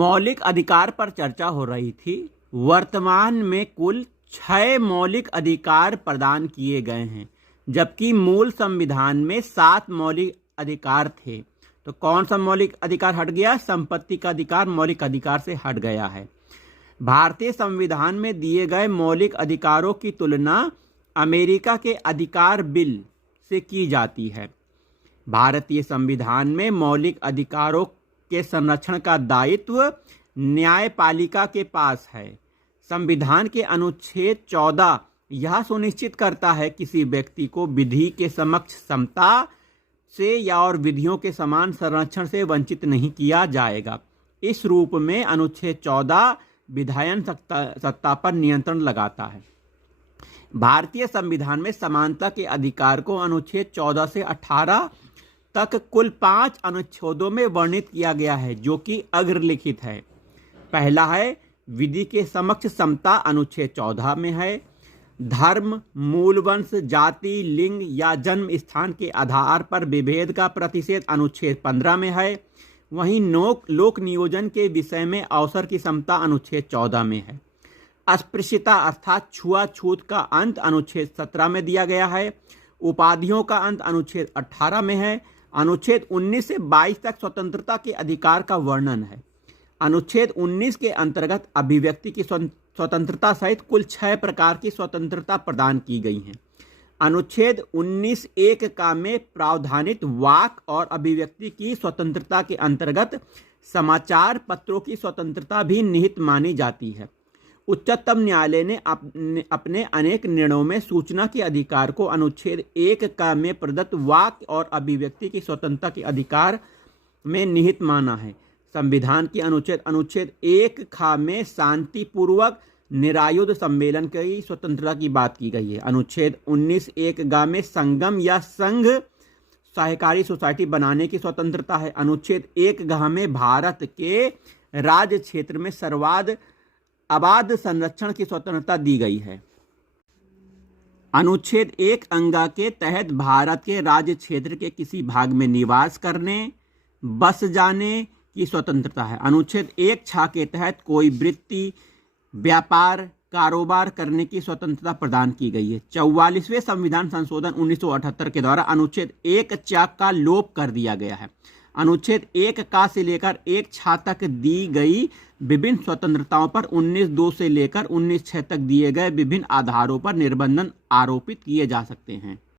मौलिक अधिकार पर चर्चा हो रही थी। वर्तमान में कुल 6 मौलिक अधिकार प्रदान किए गए हैं, जबकि मूल संविधान में 7 मौलिक अधिकार थे। तो कौन सा मौलिक अधिकार हट गया? संपत्ति का अधिकार मौलिक अधिकार से हट गया है। भारतीय संविधान में दिए गए मौलिक अधिकारों की तुलना अमेरिका के अधिकार बिल से की जाती है। भारतीय संविधान में मौलिक अधिकारों के संरक्षण का दायित्व न्यायपालिका के पास है। संविधान के अनुच्छेद 14 यह सुनिश्चित करता है कि किसी व्यक्ति को विधि के समक्ष समता से या और विधियों के समान संरक्षण से वंचित नहीं किया जाएगा। इस रूप में अनुच्छेद 14 विधायन सत्ता पर नियंत्रण लगाता है। भारतीय संविधान में समानता के अधिकार को अनुच्छेद 14 से 18 तक कुल 5 अनुच्छेदों में वर्णित किया गया है, जो कि अग्रलिखित है। पहला है विधि के समक्ष समता, अनुच्छेद 14 में है। धर्म, मूलवंश, जाति, लिंग या जन्म स्थान के आधार पर विभेद का प्रतिषेध, अनुच्छेद 15 में है। वहीं लोक नियोजन के विषय में अवसर की समता, अनुच्छेद 14 में है। अस्पृश्यता अर्थात छुआछूत का अंत, अनुच्छेद 17 में दिया गया है। उपाधियों का अंत, अनुच्छेद 18 में है। अनुच्छेद 19 से 22 तक स्वतंत्रता के अधिकार का वर्णन है। अनुच्छेद 19 के अंतर्गत अभिव्यक्ति की स्वतंत्रता सहित कुल 6 प्रकार की स्वतंत्रता प्रदान की गई हैं। अनुच्छेद 19(1) का में प्रावधानित वाक और अभिव्यक्ति की स्वतंत्रता के अंतर्गत समाचार पत्रों की स्वतंत्रता भी निहित मानी जाती है। उच्चतम न्यायालय ने अपने अनेक निर्णयों में सूचना के अधिकार को अनुच्छेद 1 का में प्रदत्त वाक और अभिव्यक्ति की स्वतंत्रता के अधिकार में निहित माना है। संविधान की अनुच्छेद 1 खा में शांतिपूर्वक निरायुध सम्मेलन की स्वतंत्रता की बात की गई है। अनुच्छेद 19(1) गा में संगम या संघ सहकारी सोसाइटी बनाने की स्वतंत्रता है। अनुच्छेद 1 गा में भारत के राज्य क्षेत्र में सर्वाध आबाद संरक्षण की स्वतंत्रता दी गई है। अनुच्छेद 1 अंगा के तहत भारत के राज्य क्षेत्र के किसी भाग में निवास करने, बस जाने की स्वतंत्रता है। अनुच्छेद 1 छा के तहत कोई वृत्ति, व्यापार, कारोबार करने की स्वतंत्रता प्रदान की गई है। 44वें संविधान संशोधन 1978 के द्वारा अनुच्छेद 1 चा का लोप कर दिया गया है। अनुच्छेद 1 का से लेकर 1 छा तक दी गई विभिन्न स्वतंत्रताओं पर 19(2) से लेकर 19(6) तक दिए गए विभिन्न आधारों पर निर्बंधन आरोपित किए जा सकते हैं।